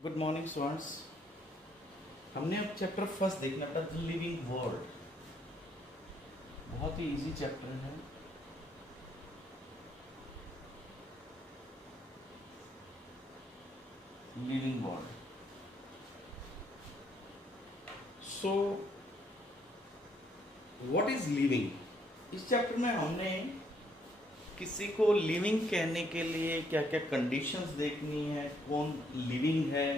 Good morning students. हमने अब chapter first देखना था, द लिविंग वर्ल्ड। बहुत ही इजी चैप्टर है। Living world. So what is living. इस चैप्टर में हमने किसी को लिविंग कहने के लिए क्या क्या कंडीशंस देखनी है, कौन लिविंग है,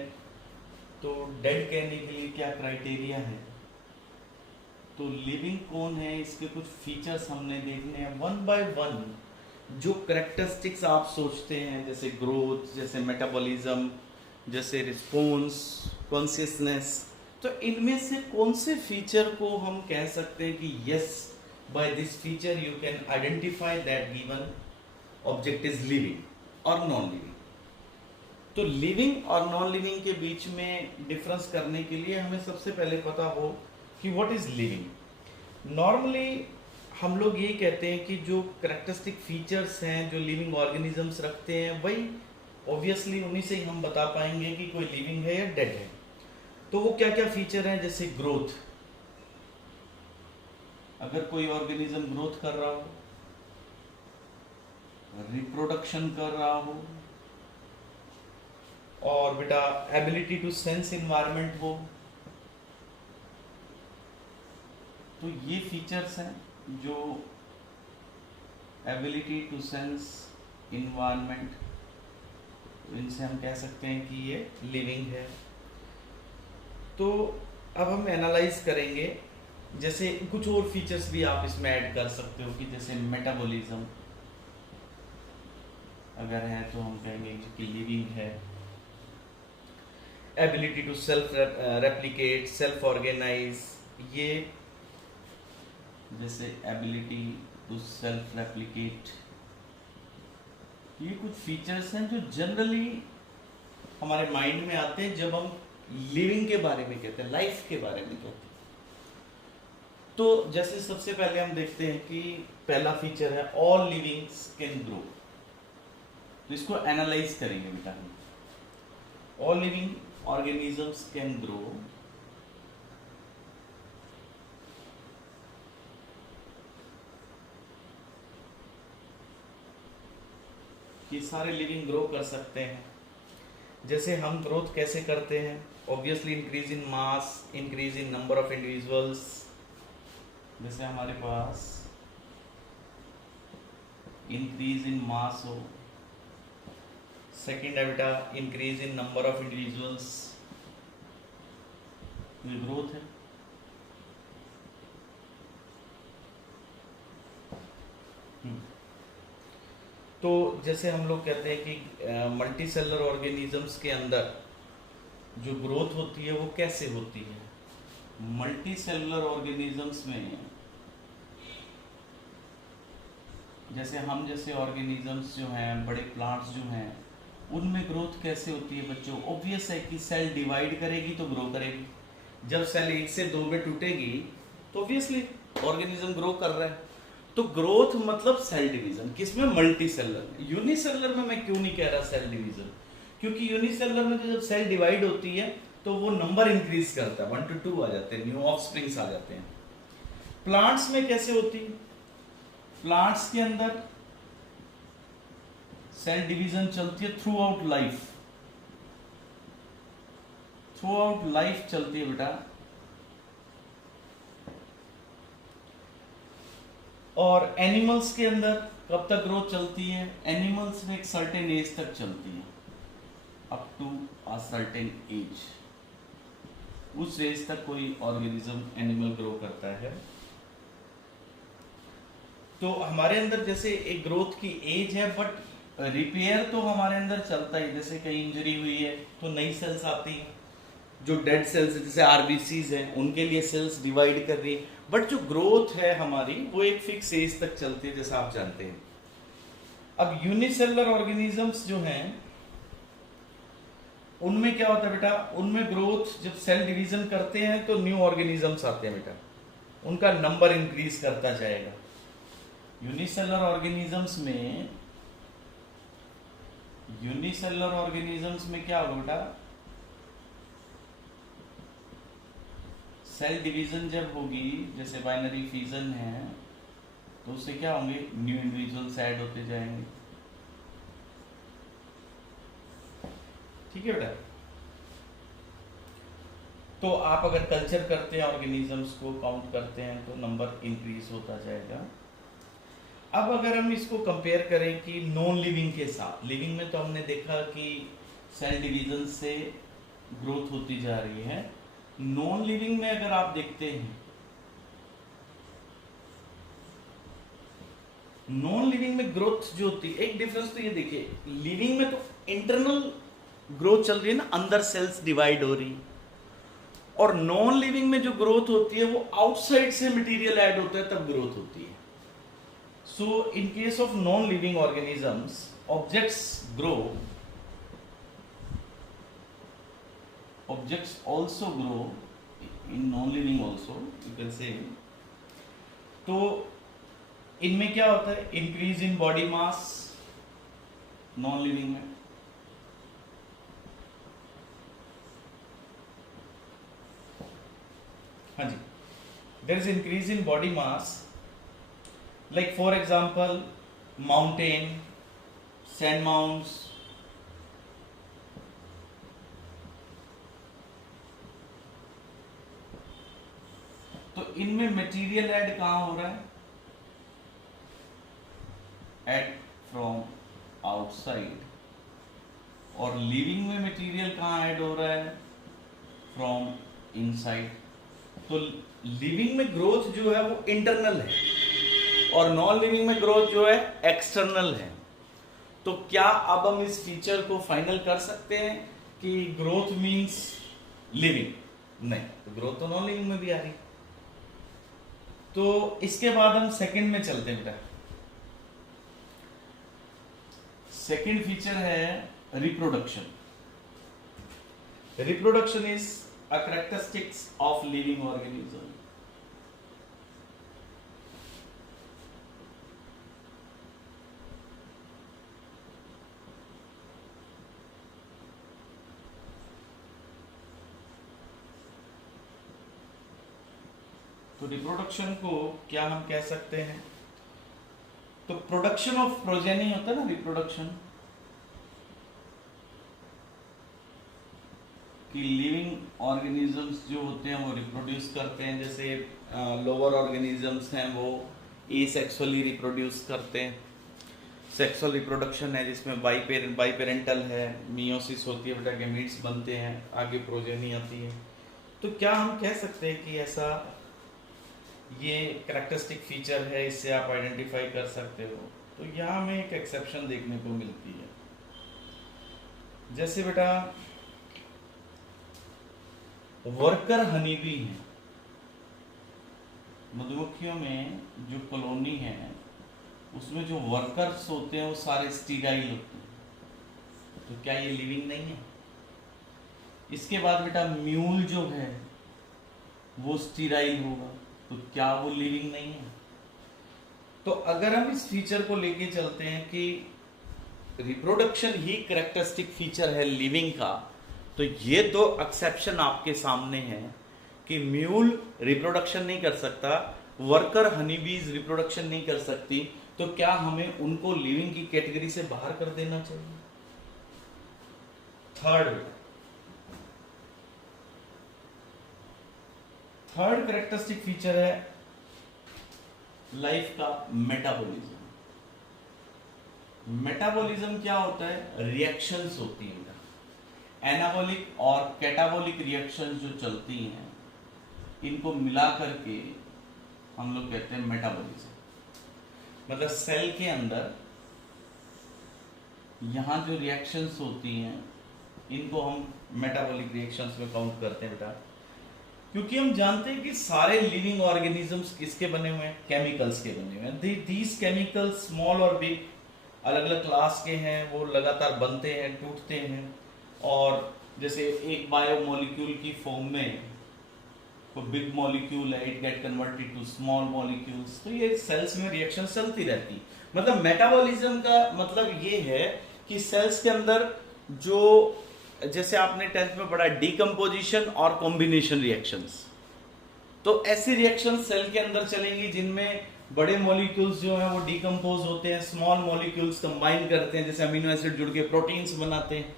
तो डेड कहने के लिए क्या क्राइटेरिया है, तो लिविंग कौन है, इसके कुछ फीचर्स हमने देखने हैं वन बाय वन। जो करेक्टरिस्टिक्स आप सोचते हैं, जैसे ग्रोथ, जैसे मेटाबॉलिज्म, जैसे रिस्पॉन्स, कॉन्शियसनेस, तो इनमें से कौन से फीचर को हम कह सकते हैं कि yes, by this feature you can identify that given object is living और नॉन लिविंग। तो लिविंग और नॉन लिविंग के बीच में डिफरेंस करने के लिए हमें सबसे पहले पता हो कि व्हाट इज लिविंग। नॉर्मली हम लोग ये कहते हैं कि जो करेक्टरिस्टिक फीचर्स हैं जो लिविंग ऑर्गेनिजम्स रखते हैं, वही ऑब्वियसली उन्हीं से ही हम बता पाएंगे कि कोई लिविंग है या डेड है। तो वो क्या क्या फीचर हैं, जैसे ग्रोथ। अगर कोई ऑर्गेनिज्म ग्रोथ कर रहा हो, रिप्रोडक्शन कर रहा हो, और बेटा एबिलिटी टू सेंस इन्वायरमेंट हो, तो ये फीचर्स हैं जो एबिलिटी टू सेंस इन्वायरमेंट, तो इनसे हम कह सकते हैं कि ये लिविंग है। तो अब हम एनालाइज करेंगे, जैसे कुछ और फीचर्स भी आप इसमें ऐड कर सकते हो कि जैसे मेटाबॉलिज्म अगर है तो हम कहेंगे कि लिविंग है। Ability to self replicate, self organise, ये जैसे एबिलिटी टू सेल्फ रेप्लिकेट, ये कुछ फीचर्स हैं जो जनरली हमारे माइंड में आते हैं जब हम लिविंग के बारे में कहते हैं, लाइफ के बारे में कहते हैं। तो जैसे सबसे पहले हम देखते हैं कि पहला फीचर है ऑल लिविंग्स कैन ग्रो। तो इसको एनालाइज करेंगे बेटा हम। All living organisms can grow, कि सारे लिविंग ग्रो कर सकते हैं। जैसे हम ग्रोथ कैसे करते हैं, obviously increase in mass, increase in number of individuals. जैसे हमारे पास इंक्रीज इन मास हो, सेकेंड है बेटा increase in number of individuals, ये ग्रोथ है। तो जैसे हम लोग कहते हैं कि मल्टी सेलर ऑर्गेनिजम्स के अंदर जो ग्रोथ होती है वो कैसे होती है। मल्टी सेलुलर ऑर्गेनिजम्स में जैसे हम जैसे ऑर्गेनिजम्स जो हैं, बड़े प्लांट्स जो हैं, उनमें ग्रोथ कैसे होती है बच्चों। ऑब्वियस है कि सेल डिवाइड करेगी तो ग्रो करेगी। जब सेल एक से दो में टूटेगी तो ऑब्वियसली ऑर्गेनिज्म ग्रो कर रहा है। तो ग्रोथ मतलब सेल डिवीजन, किसमें, मल्टी सेलर में। यूनिसेलुलर में मैं क्यों नहीं कह रहा सेल डिवीजन, क्योंकि यूनिसेलुलर में तो जब सेल डिवाइड होती है तो वो नंबर इंक्रीज करता है, 1 to 2 आ जाते हैं, न्यू ऑफस्प्रिंग्स आ जाते हैं। प्लांट्स में कैसे होती है, प्लांट्स के अंदर सेल डिवीजन चलती है through out life, through out life चलती है बेटा। और एनिमल्स के अंदर कब तक ग्रोथ चलती है, एनिमल्स में एक सर्टेन एज तक चलती है, up to a certain age. उस एज तक कोई ऑर्गेनिज्म एनिमल ग्रो करता है। तो हमारे अंदर जैसे एक ग्रोथ की एज है, बट रिपेयर तो हमारे अंदर चलता ही। जैसे कहीं इंजरी हुई है तो नई सेल्स आती हैं, जो डेड सेल्स जैसे आरबीसीज हैं उनके लिए सेल्स डिवाइड कर रही है। बट जो ग्रोथ है हमारी वो एक फिक्स एज तक चलती है, जैसा आप जानते हैं। अब यूनिसेलुलर ऑर्गेनिजम्स जो हैं उनमें क्या होता है बेटा, उनमें ग्रोथ जब सेल डिवीजन करते हैं तो न्यू ऑर्गेनिजम्स आते हैं बेटा, उनका नंबर इंक्रीज करता जाएगा। यूनिसेलुलर ऑर्गेनिजम्स में, यूनिसेलुलर ऑर्गेनिजम्स में क्या होगा बेटा, सेल डिवीजन जब होगी, जैसे बाइनरी फिजन है, तो उससे क्या होंगे, न्यू इंडिविजुअल्स ऐड होते जाएंगे। ठीक है बेटा। तो आप अगर कल्चर करते हैं, ऑर्गेनिजम्स को काउंट करते हैं, तो नंबर इंक्रीज होता जाएगा। अब अगर हम इसको कंपेयर करें कि नॉन लिविंग के साथ, लिविंग में तो हमने देखा कि सेल डिवीजन से ग्रोथ होती जा रही है। नॉन लिविंग में अगर आप देखते हैं, नॉन लिविंग में ग्रोथ जो होती है, एक डिफरेंस तो ये देखिए, लिविंग में तो इंटरनल ग्रोथ चल रही है ना, अंदर सेल्स डिवाइड हो रही, और नॉन लिविंग में जो ग्रोथ होती है वो आउटसाइड से मटेरियल ऐड होता है तब ग्रोथ होती है। So in case of non living organisms, objects grow, objects also grow in non-living also, you can say। तो इनमें क्या होता है, increase in body mass non living में, हाँ जी, there is increase in body mass, like for example mountain, sand mounds, तो इनमें मटेरियल ऐड कहां हो रहा है, ऐड फ्रॉम आउटसाइड, और लिविंग में मटेरियल कहां ऐड हो रहा है, फ्रॉम इनसाइड। तो लिविंग में ग्रोथ जो है वो इंटरनल है, और नॉन लिविंग में ग्रोथ जो है एक्सटर्नल है। तो क्या अब हम इस फीचर को फाइनल कर सकते हैं कि ग्रोथ मींस लिविंग? नहीं, तो ग्रोथ तो नॉन लिविंग में भी आ रही। तो इसके बाद हम सेकंड में चलते हैं बेटा। सेकंड फीचर है reproduction. Reproduction is a characteristics of living organism. तो रिप्रोडक्शन को क्या हम कह सकते हैं, तो प्रोडक्शन ऑफ प्रोजेनी होता है ना, रिप्रोडक्शन, कि लिविंग ऑर्गेनिजम्स जो होते हैं वो रिप्रोड्यूस करते हैं। जैसे लोअर ऑर्गेनिजम्स हैं वो एसेक्सुअली रिप्रोड्यूस करते हैं। सेक्सुअल रिप्रोडक्शन है जिसमें बाइपेरेंटल है, मियोसिस होती है बेटा, गैमीट्स बनते हैं, आगे प्रोजेनी आती है। तो क्या हम कह सकते हैं कि ऐसा ये कैरेक्टरिस्टिक फीचर है, इससे आप आइडेंटिफाई कर सकते हो? तो यहाँ हमें एक एक्सेप्शन देखने को मिलती है। जैसे बेटा वर्कर हनी बी है, मधुमक्खियों में जो कॉलोनी है उसमें जो वर्कर्स होते हैं वो सारे स्टीराइल होते हैं। तो क्या ये लिविंग नहीं है? इसके बाद बेटा म्यूल जो है वो स्टीराइल होगा, तो क्या वो लिविंग नहीं है? तो अगर हम इस फीचर को लेके चलते हैं कि रिप्रोडक्शन ही कैरेक्टरिस्टिक फीचर है लिविंग का, तो ये दो एक्सेप्शन आपके सामने हैं कि म्यूल रिप्रोडक्शन नहीं कर सकता, वर्कर हनीबीज रिप्रोडक्शन नहीं कर सकती, तो क्या हमें उनको लिविंग की कैटेगरी से बाहर कर देना चाहिए? थर्ड कैरेक्टरिस्टिक फीचर है लाइफ का मेटाबॉलिज्म। मेटाबॉलिज्म क्या होता है? रिएक्शंस होती हैं, एनाबॉलिक और कैटाबॉलिक रिएक्शंस जो चलती हैं, इनको मिला करके हम लोग कहते हैं मेटाबॉलिज्म। मतलब सेल के अंदर यहां जो रिएक्शंस होती हैं इनको हम मेटाबॉलिक रिएक्शंस में काउंट करते हैं बेटा, क्योंकि हम जानते हैं कि सारे लिविंग ऑर्गेनिजम्स किसके बने हुए हैं? केमिकल्स के बने हुए हैं। दीज केमिकल्स स्मॉल और बिग अलग अलग क्लास के हैं, वो लगातार बनते हैं, टूटते हैं, और जैसे एक बायोमोलिक्यूल की फॉर्म में तो बिग मॉलिक्यूल है, it get converted to small molecules. तो ये सेल्स में रिएक्शन चलती रहती। मतलब मेटाबॉलिज्म का मतलब ये है कि सेल्स के अंदर जो, जैसे आपने 10th में पढ़ा, डीकम्पोजिशन और कॉम्बिनेशन रिएक्शंस, तो ऐसी रिएक्शन सेल के अंदर चलेंगी जिनमें बड़े मॉलिक्यूल्स जो हैं वो डिकम्पोज होते हैं, स्मॉल मॉलिक्यूल्स कंबाइन करते हैं, जैसे अमीनो एसिड जुड़ के प्रोटीन्स बनाते हैं।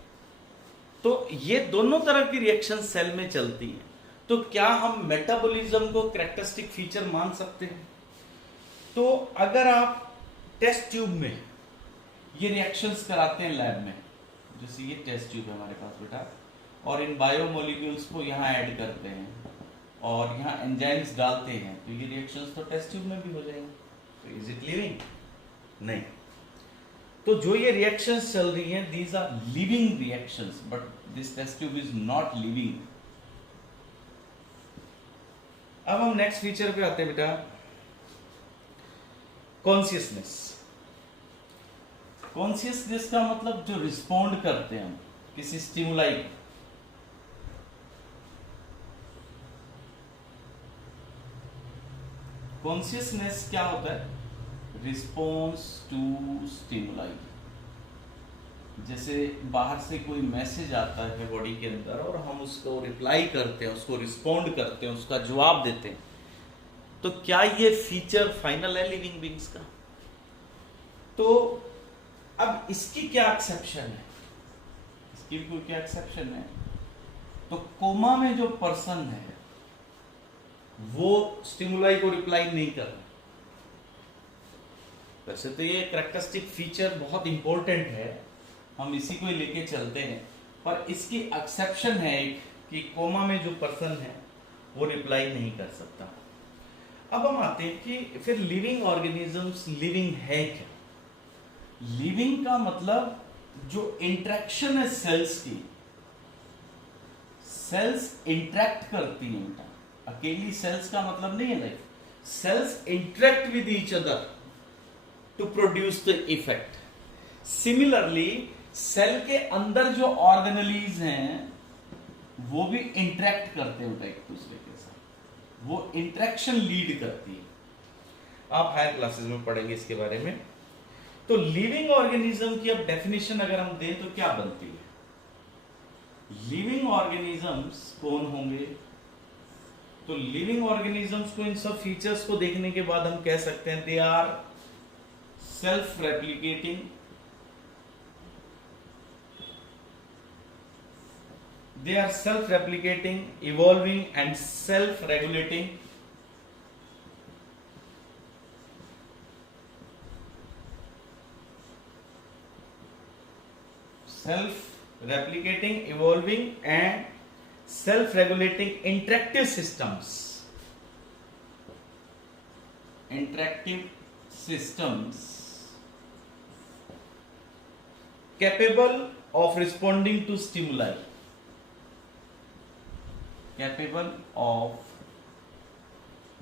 तो ये दोनों तरह की रिएक्शन सेल में चलती हैं। तो क्या हम मेटाबॉलिज्म को कैरेक्टरिस्टिक फीचर मान सकते हैं? तो अगर आप टेस्ट ट्यूब में ये रिएक्शंस कराते हैं लैब में, जैसे ये टेस्ट ट्यूब है हमारे पास बेटा, और इन बायोमोलिक्यूल्स को यहाँ ऐड करते हैं और यहाँ एंजाइम्स डालते हैं, तो ये रिएक्शंस तो टेस्ट ट्यूब में भी हो जाएंगे। तो इज इट लिविंग? नहीं। तो जो ये रिएक्शंस चल रही हैं, these are living reactions, but this test tube is not living. अब हम नेक्स्ट फीचर पे आते हैं बेटा, कॉन्शियसनेस। कॉन्शियसनेस का मतलब जो रिस्पॉन्ड करते हैं हम किसी स्टिमुलाई। कॉन्शियसनेस क्या होता है? Response to stimuli. जैसे बाहर से कोई मैसेज आता है बॉडी के अंदर और हम उसको रिप्लाई करते हैं, उसको रिस्पॉन्ड करते हैं, उसका जवाब देते हैं। तो क्या ये फीचर फाइनल है लिविंग बीइंग्स का? तो अब इसकी क्या एक्सेप्शन है? इसकी भी क्या एक्सेप्शन है? तो कोमा में जो पर्सन है वो स्टिमुलाई को रिप्लाई नहीं कर रहा। वैसे तो ये कैरेक्टरिस्टिक फीचर बहुत इंपॉर्टेंट है, हम इसी को ही लेके चलते हैं, पर इसकी एक्सेप्शन है एक कि कोमा में जो पर्सन है वो रिप्लाई नहीं कर सकता। अब हम आते हैं कि फिर लिविंग ऑर्गेनिजम्स लिविंग है क्या? लिविंग का मतलब जो इंटरेक्शन है सेल्स की, सेल्स इंटरेक्ट करती हैं बेटा। अकेली सेल्स का मतलब नहीं है life. Cells interact with each other to produce the effect. Similarly cell के अंदर जो ऑर्गेनेलीज हैं वो भी इंटरेक्ट करते हैं एक दूसरे के साथ, वो इंटरेक्शन लीड करती है। आप हायर क्लासेस में पढ़ेंगे इसके बारे में। तो लिविंग ऑर्गेनिज्म की अब डेफिनेशन अगर हम दें तो क्या बनती है? लिविंग ऑर्गेनिजम्स कौन होंगे? तो लिविंग ऑर्गेनिजम्स को, इन सब फीचर्स को देखने के बाद हम कह सकते हैं they are self replicating, they are self-replicating, evolving and self-regulating. Self-replicating, evolving and self-regulating interactive systems. Interactive systems capable of responding to stimuli. Capable of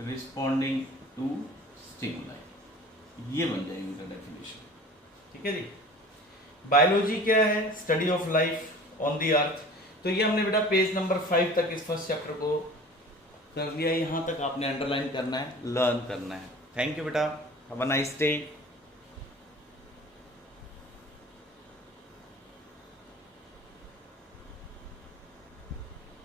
responding to stimuli. ये बन जाएगी इनका डेफिनेशन। ठीक है जी। बायोलॉजी क्या है? Study of life on the earth. तो ये हमने बेटा पेज नंबर 5 तक इस फर्स्ट चैप्टर को कर लिया। यहाँ तक आपने अंडरलाइन करना है, लर्न करना है। थैंक यू बेटा, हैव अ नाइस डे।